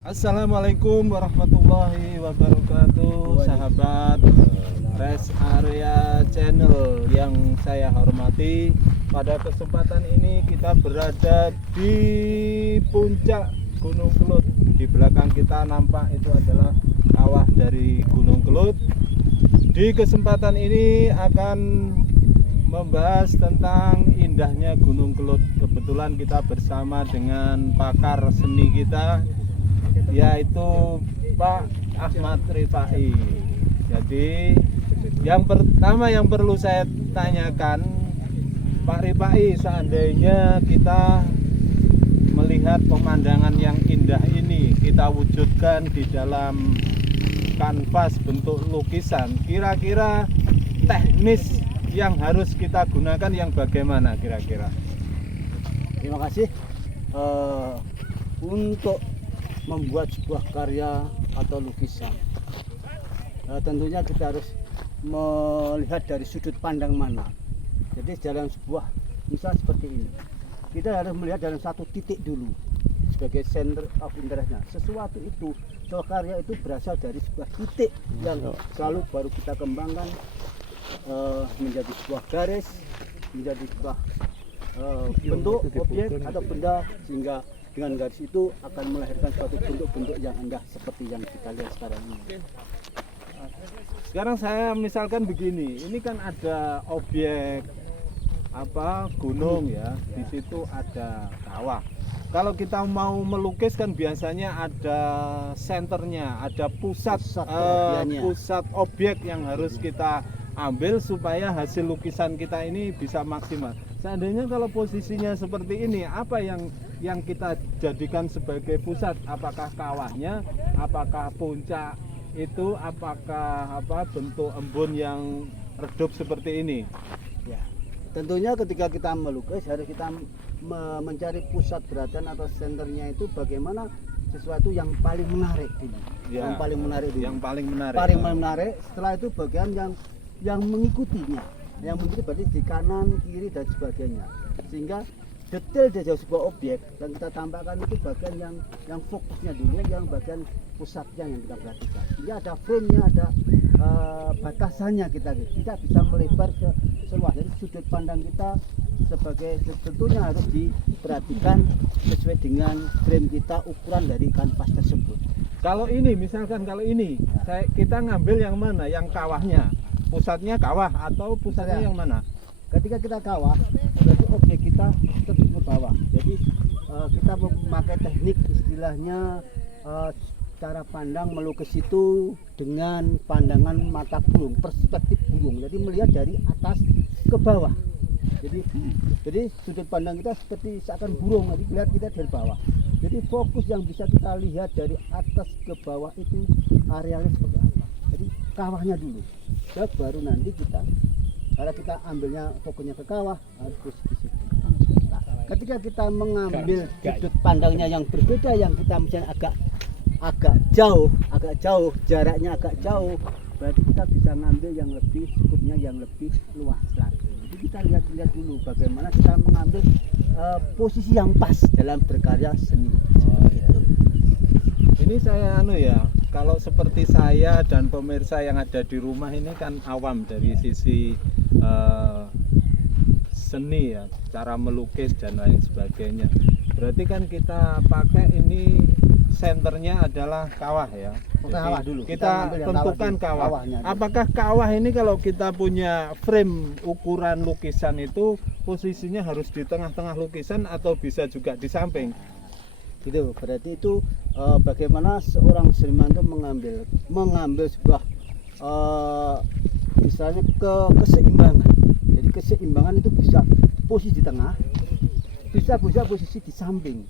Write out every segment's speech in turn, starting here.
Assalamualaikum warahmatullahi wabarakatuh, sahabat Rest Area Channel yang saya hormati. Pada kesempatan ini kita berada di puncak Gunung Kelut. Di belakang kita nampak itu adalah kawah dari Gunung Kelut. Di kesempatan ini akan membahas tentang indahnya Gunung Kelut. Kebetulan kita bersama dengan pakar seni kita, yaitu Pak Ahmad Rifai. Jadi yang pertama yang perlu saya tanyakan, Pak Rifai, seandainya kita melihat pemandangan yang indah ini kita wujudkan di dalam kanvas bentuk lukisan, kira-kira teknis yang harus kita gunakan yang bagaimana kira-kira? Terima kasih. Untuk membuat sebuah karya atau lukisan, tentunya kita harus melihat dari sudut pandang mana. Jadi dalam sebuah misal seperti ini, kita harus melihat dalam satu titik dulu sebagai center of interestnya. Sesuatu itu, sebuah karya itu berasal dari sebuah titik yang selalu baru kita kembangkan menjadi sebuah garis, menjadi sebuah bentuk objek atau benda, sehingga dengan garis itu akan melahirkan suatu bentuk-bentuk yang indah seperti yang kita lihat sekarang ini. Sekarang saya misalkan begini, ini kan ada objek gunung ya, di situ ada kawah. Kalau kita mau melukis kan biasanya ada senternya, ada pusat objek yang harus kita ambil supaya hasil lukisan kita ini bisa maksimal. Seandainya kalau posisinya seperti ini, apa yang kita jadikan sebagai pusat? Apakah kawahnya, apakah puncak itu, apakah bentuk embun yang redup seperti ini? Ya, tentunya ketika kita melukis harus kita mencari pusat beratan atau senternya itu bagaimana sesuatu yang paling menarik dulu. Ya, yang paling menarik dulu. Yang paling menarik. Paling menarik. Setelah itu bagian yang mengikutinya. Yang mengikuti berarti di kanan, kiri dan sebagainya. Sehingga detail dari sebuah objek yang kita tambahkan itu bagian yang fokusnya dulu, yang bagian pusatnya yang kita perhatikan. Sehingga ada frame-nya, ada batasannya, kita bisa melebar ke seluas. Jadi sudut pandang kita sebagai tentunya harus diperhatikan sesuai dengan frame kita, ukuran dari kanvas tersebut. Kalau ini misalkan kita ngambil yang mana? Yang kawahnya, pusatnya kawah atau pusatnya yang mana? Ketika kita kawah, berarti objek kita tetap ke bawah. Jadi kita memakai teknik istilahnya cara pandang melukis itu dengan pandangan mata burung, perspektif burung. Jadi melihat dari atas ke bawah. Jadi sudut pandang kita seperti seakan burung, jadi lihat kita dari bawah. Jadi fokus yang bisa kita lihat dari atas ke bawah itu arealnya seperti apa. Jadi kawahnya dulu, baru nanti kalau kita ambilnya fokusnya ke kawah harus posisi. Nah, ketika kita mengambil sudut pandangnya yang berbeda, yang kita misalnya agak jauh jaraknya agak jauh, berarti kita bisa ngambil yang lebih skupnya yang lebih luas lagi. Jadi kita lihat dulu bagaimana kita mengambil posisi yang pas dalam berkarya seni. Ini saya kalau seperti saya dan pemirsa yang ada di rumah ini kan awam dari sisi seni ya, cara melukis dan lain sebagainya. Berarti kan kita pakai ini senternya adalah kawah ya. Kawah dulu. Kita tentukan kawah. Apakah kawah ini kalau kita punya frame ukuran lukisan itu posisinya harus di tengah-tengah lukisan atau bisa juga di samping? Gitu. Berarti itu bagaimana seorang seniman itu mengambil sebuah misalnya keseimbangan. Jadi keseimbangan itu bisa posisi di tengah, bisa posisi di samping,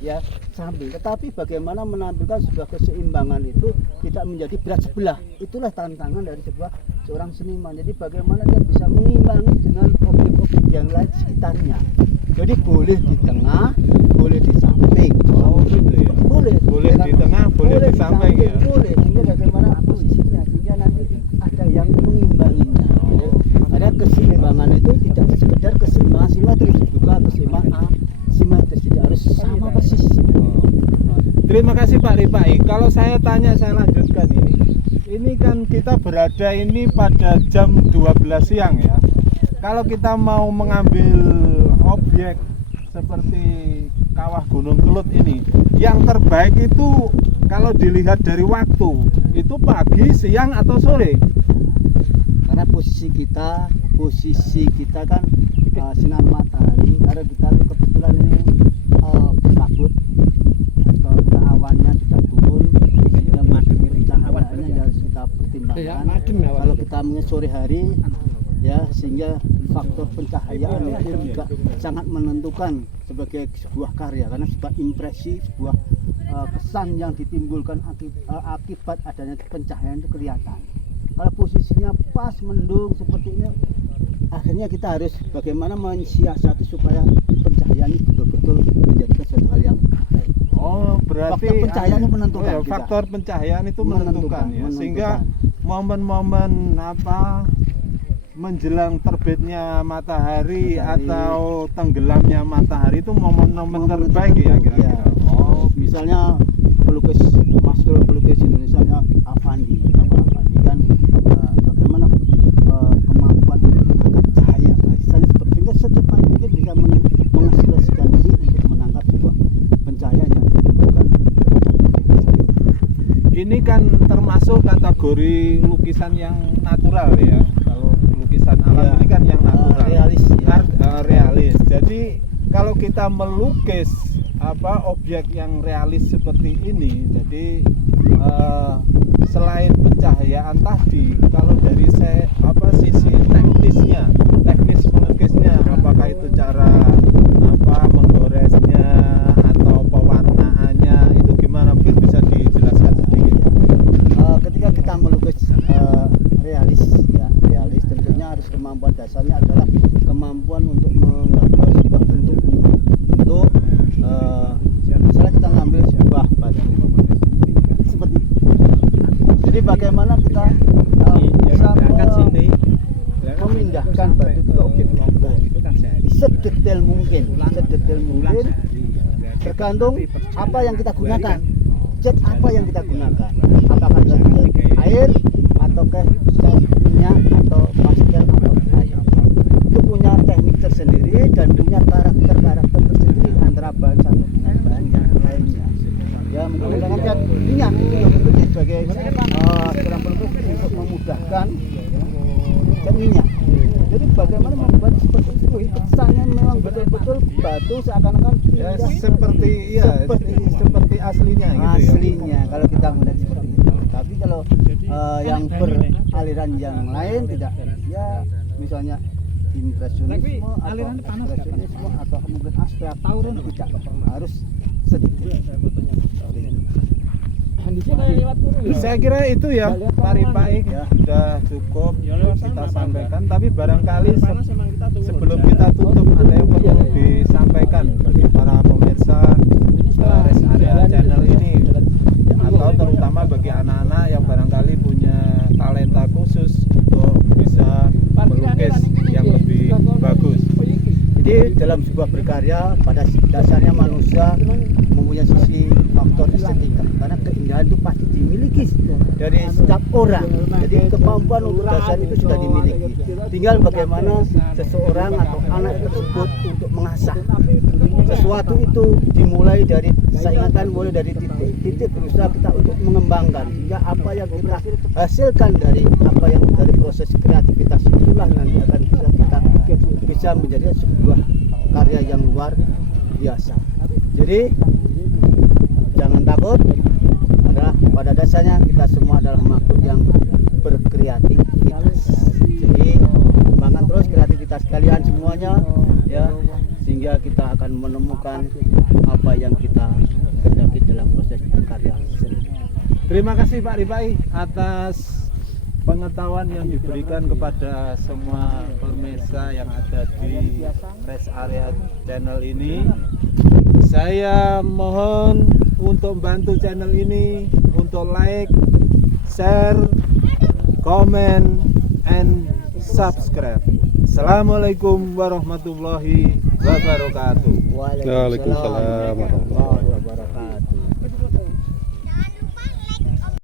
ya samping. Tetapi bagaimana menampilkan sebuah keseimbangan itu tidak menjadi berat sebelah. Itulah tantangan dari seorang seniman. Jadi bagaimana dia bisa mengimbangi dengan objek-objek yang lain sekitarnya. Jadi boleh di tengah, boleh di samping. Oh gitu ya. Boleh di tengah, boleh di samping ya. Boleh. Sehingga bagaimana posisinya, sehingga nanti ada yang mengimbanginya. Ada keseimbangan itu tidak sekedar keseimbangan simetris, juga keseimbangan simetris, tidak harus sama persis. Terima kasih Pak Ripai. Kalau saya tanya, saya lanjutkan ini. Ini kan kita berada ini pada jam 12 siang ya. Kalau kita mau mengambil objek seperti Kawah Gunung Kelut ini, yang terbaik itu kalau dilihat dari waktu, itu pagi, siang atau sore? Karena posisi kita kan sinar matahari, karena kita tuh kebetulan ini berkabut atau kita awannya tidak turun, sehingga pencahayaannya ya harus kita pertimbangkan. Kalau kita mengenai sore hari ya, sehingga faktor pencahayaan itu juga sangat menentukan sebagai sebuah karya, karena sebuah impresi, sebuah kesan yang ditimbulkan akibat adanya pencahayaan itu kelihatan. Kalau posisinya pas mendung seperti ini, akhirnya kita harus bagaimana mensiasati supaya pencahayaan ini betul-betul menjadikan suatu hal yang baik. Oh, berarti faktor pencahayaan itu menentukan. Oh ya, faktor pencahayaan itu menentukan ya. Sehingga momen-momen menjelang terbitnya matahari atau tenggelamnya matahari itu momen-momen terbaik ya kira-kira. Oh, misalnya master pelukis Indonesia Avandi kan bagaimana kemampuan menangkap cahaya, sehingga secepat mungkin bisa mengekspresikan diri untuk menangkap sebuah pencahayaan yang ditimbulkan. Ini kan termasuk kategori lukisan yang natural ya. Kalau lukisan alam ini kan yang natural, realis ya. Realis. Jadi kalau kita melukis objek yang realis seperti ini, jadi selain pencahayaan tadi, kalau dari sisi teknis melukisnya, apakah itu cara menggoresnya atau pewarnaannya, itu gimana, mungkin bisa dijelaskan sedikit ya? Ketika kita melukis realis tentunya harus kemampuan dasarnya adalah kemampuan untuk menggambar sebuah bentuk misalnya kita ngambil sebuah batu seperti ini. Jadi bagaimana kita bisa memindahkan batu itu ke objek sedetail mungkin, tergantung apa yang kita gunakan, cat apa yang kita gunakan, apakah cat air atau cat minyak atau pastel atau air. Itu punya teknik tersendiri dan punya karakter tersendiri antara bahan satu dengan bahan yang lainnya. Ya, menggunakan cat minyak itu yang penting sebagai seorang pelukis untuk memudahkan cat minyak. Jadi bagaimana membuat seperti itu, kesannya memang betul-betul batu seakan-akan ya, seperti aslinya gitu aslinya ya. Kalau kita melihat seperti itu. Tapi kalau yang beraliran yang lain tidak, ya misalnya impresionisme atau ekspresionisme atau mungkin abstrak, tidak harus sedikit. Saya kira itu ya Pak Ripai, sudah cukup kita sampaikan, tapi barangkali sebelum kita tutup ada yang perlu disampaikan bagi para pemirsa Rest Area Channel ini, atau terutama bagi anak-anak yang barangkali punya talenta khusus untuk bisa melukis yang lebih bagus. Jadi dalam sebuah berkarya pada dasarnya manusia mempunyai sisi faktor estetika, karena keindahan itu pasti dimiliki dari setiap orang. Jadi kemampuan untuk dasar itu sudah dimiliki. Tinggal bagaimana seseorang atau anak tersebut untuk mengasah sesuatu itu, dimulai dari, saya ingatkan, mulai dari titik berusaha kita untuk mengembangkan, sehingga apa yang kita hasilkan dari apa yang dari proses kreativitas itulah nanti akan bisa menjadi sebuah karya yang luar biasa. Jadi jangan takut, pada dasarnya kita semua adalah makhluk yang berkreativitas. Jadi kembangkan terus kreativitas kalian semuanya ya, sehingga kita akan menemukan apa yang kita kehendaki dalam proses berkarya seni. Terima kasih Pak Ripai atas pengetahuan yang diberikan kepada semua pemirsa yang ada di Rest Area Channel ini. Saya mohon untuk bantu channel ini untuk like, share, comment, and subscribe. Assalamualaikum warahmatullahi wabarakatuh. Waalaikumsalam warahmatullahi wabarakatuh.